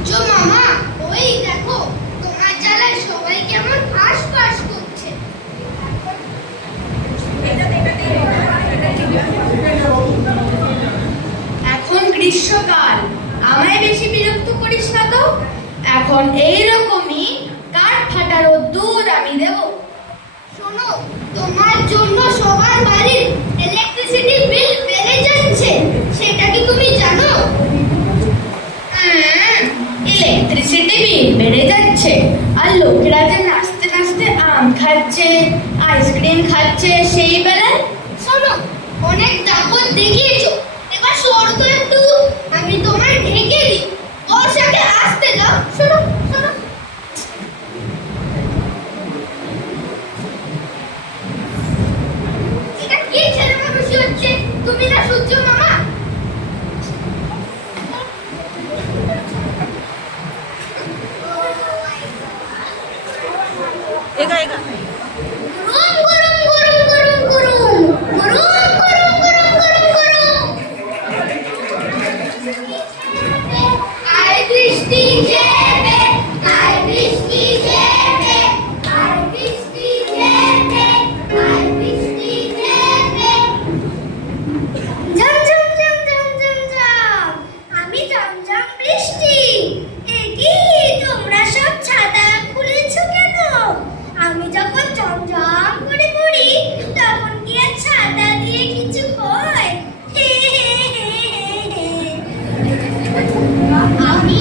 সূর্য মামা, ওই দেখো তোমার জ্বালায় সবাই কেমন হাঁসফাঁস করছে। এখন গ্রীষ্মকাল, আমায় বেশি বিরক্ত করিস না তো। এখন এইরকমই কাঠ ফাটা রোদ্দুর আমি দেব। শোনো, তোমার জন্য সবার বাড়ির ইলেকট্রিসিটি বিল বেড়ে যাচ্ছে, সেটা কি তুমি জানো? ইলেকট্রিসিটি বিল বেড়ে যাচ্ছে, আর লোকেরা যে নাচতে নাচতে আম খাচ্ছে, আইসক্রিম খাচ্ছে, সেই বেলায়। শোনো, অনেক দাপট দেখিয়েছো, এবার সরো তো একটু, আমি তোমায় ঢেকে দিই। বর্ষাকে আসতে দাও। শোনো শোনো, এটা কি ছেলে মানুষই হচ্ছে? তুমি না সূর্য মামা? গরম গরম গরম গরম গরম গরম গরম গরম গরম গরম। আয় বৃষ্টি ঝেড়ে, আয় বৃষ্টি ঝেড়ে, আয় বৃষ্টি ঝেড়ে, আয় বৃষ্টি ঝেড়ে। ঝম ঝম ঝম ঝম ঝম ঝম, আমি ঝমঝম বৃষ্টি। এ কি, তোমরা সব ছাতা খুলেছো কেন? আমি যখন ঝমঝম করে পড়ি তখন কি আর ছাতা দিয়ে কিছু হয়? আমি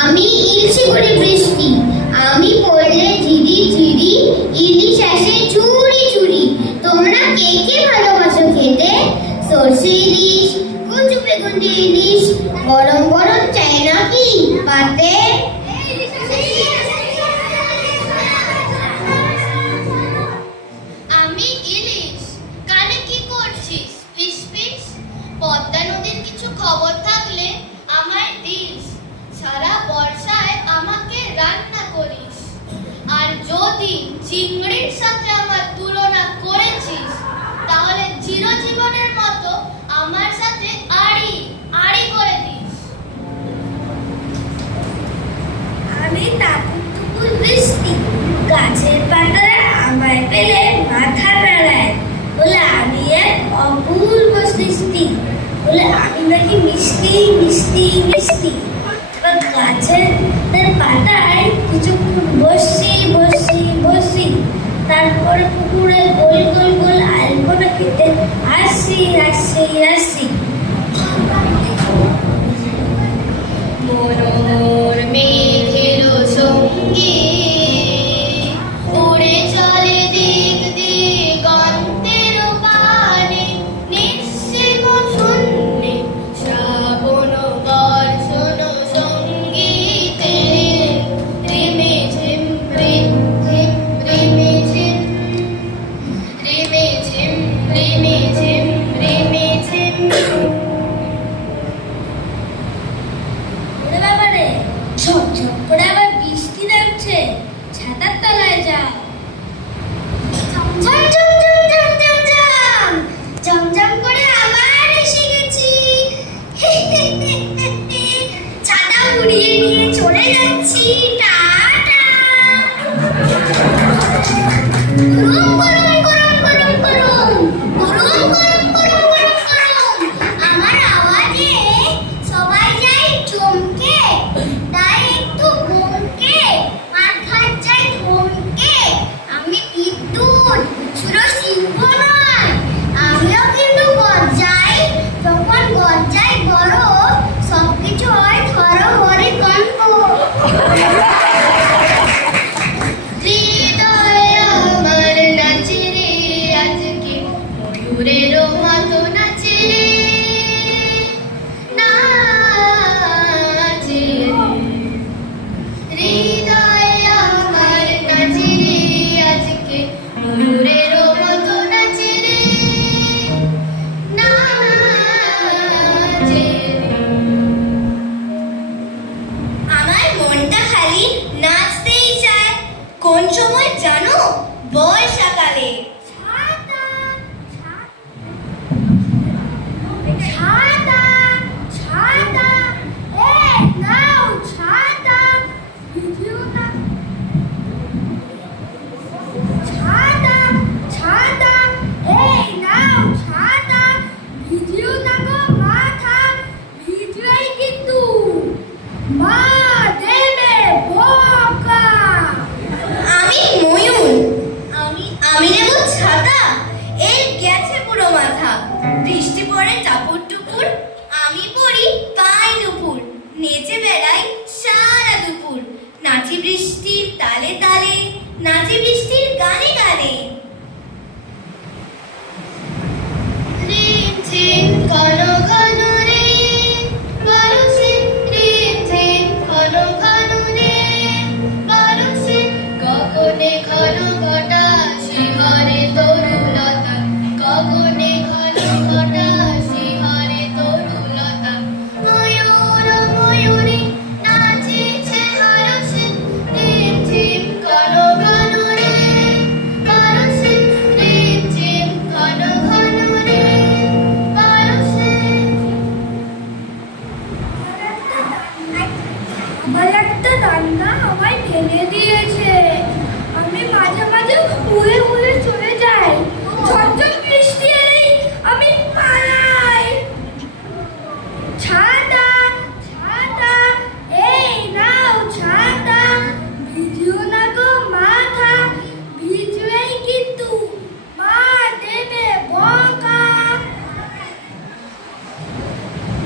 আমি ইলশে করে বৃষ্টি, আমি পড়লে ঝিরি ঝিরি, ইলিশ আসে চুরি চুরি। তোমরা কে কে ভালোবাসো খেতে সর্ষে ইলিশ, কচু বেগুন দিয়ে ইলিশ? গরম গরম চাই নাকি পাতে? আমি ইলিশ, কানে কি করছিস ফিস ফিস? পদ্মা নদীর কিছু খবর থাকলে আমায় দিস। সারা বর্ষায় আমাকে রান্না করিস, আর যদি চিংড়ির সাথে আমার তুলনা করেছিস তাহলে চিরজীবনের মতো আমার সাথে আড়ি আড়ি করে দিস। আমি তাপুর বৃষ্টি, গাছের পাতারা আমায় পেলে মাথা নাড়ায়, বলে আমি এক অপূর্ব সৃষ্টি, বলে আমি নাকি মিষ্টি মিষ্টি মিষ্টি। এবার গাছের পাতায় কিছুক্ষণ বসি বসি বসি, তারপরে পুকুরে গোল গোল গোল আলপনা খেতে আসি আসি আসি। মনোর মেঘের সঙ্গে উড়ে চলে দিক দিগন্তের পানে, নিঃসীম শূন্যে শ্রাবণ বর্ষণ সঙ্গীতে। রিমে ঝিম রিম ঝিম রিমে ঝিম, রিমে ঝিম রিমে ঝিম রিমে ঝিম। নাচি বৃষ্টির গানে গানে। রিমঝিম ঘন ঘন রে বরষে, রিমঝিম ঘন ঘন রে বরষে, গগনে ঘন ঘটা শিহরে তরুলতা, গগনে ঘন ঘটা শিহরে তরুলতা, ময়ূর ময়ূরী নাচিছে হরষে, রিমঝিম ঘন ঘন রে বরষে, রিমঝিম ঘন ঘন রে বরষে। আমার একটা রান্না আমায় ঠেলে দিয়েছে, আমি মাঝে মাঝে উড়ে উড়ে চলে যাই, ঝরঝর বৃষ্টি এলেই আমি পালাই। ছাতা ছাতা এই নাও ছাতা, ভিজিও না গো মাথা, ভিজলেই কিন্তু মা দেবে বকা।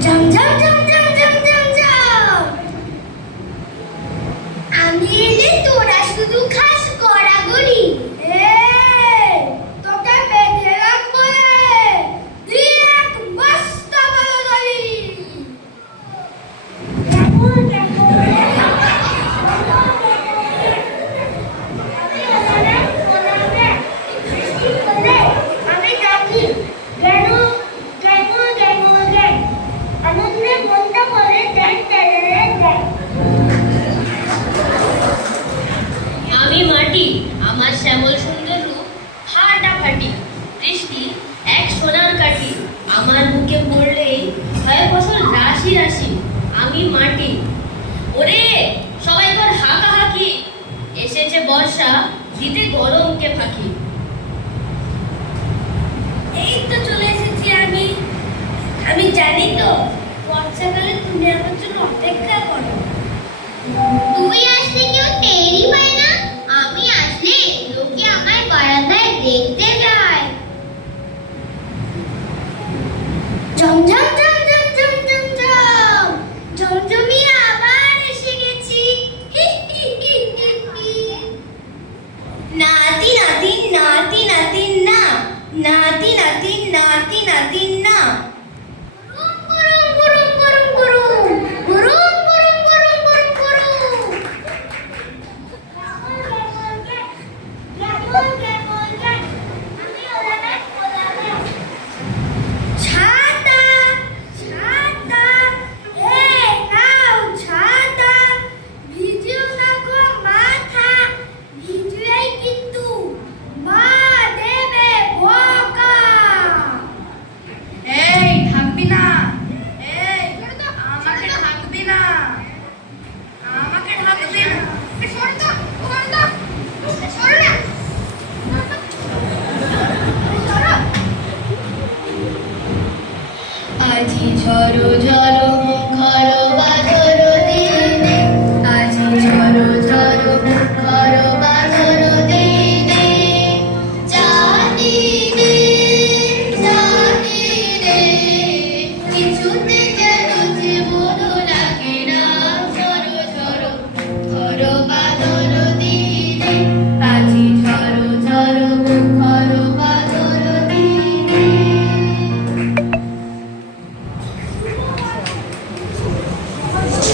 ঝম ঝম ঝম ঝম ঝম ঝম ঝম, আমি এলে তোরা শুধু খাস গড়াগড়ি। তোকে বেঁধে রাখবো রে, দিয়ে এক মস্ত বড় দড়ি। আমি ডাকি গেল গেল গেল গেল, আনন্দে মনটা বলে দেখ দেখ দেখ। আমি মাটি, আমার শ্যামল সুন্দর রূপ ফাটাফাটি, বৃষ্টি এক সোনার কাঠি, আমার বুকে পড়লেই হয় ফসল রাশি রাশি। আমি মাটি, ওরে সবাই কর হাঁকাহাঁকি, এসেছে বর্ষা দিতে গরমকে ফাঁকি। এই তো চলে এসেছি আমি, আমি জানি তো বর্ষাকালে তুমি আমার জন্য অপেক্ষা করো। তুই আসলে কেউ টেরই পায় না, আমি আসলে লোকে আমায় বারান্দায় দেখতে যায়। ঝমঝম ঝম ঝম ঝম ঝম ঝম, ঝমঝমি আবার এসে গেছি। হি হি হি হি হি। নাতি নাতি নাতি নাতি না, নাতি নাতি নাতি নাতি না। গুরুম গুরুম গুরুম গুরুম গুরুম গুরুম গুরুম গুরুম গুরুম। আমি ওলাবে ওলাবে। ছাতা ছাতা এই নাও ছাতা, ভিজিও না গো মাথা, ভিজলেই কিন্তু মা দেবে বকা। এই থাকবি না, এই আমাকে থাকবি না, আমাকে থাকবি না, সর না সর না সর না। আজি ঝড়ো ঝড়ো মুখর বাদর দিনে, আজি ঝড়ো ঝড়ো মুখর বাদর দিনে, জানি রে জানি রে কিছুতে যেন জীবন লাগে না, ঝড়ো ঝড়ো মুখর বাদর দিনে, আজি ঝড়ো ঝড়ো মুখর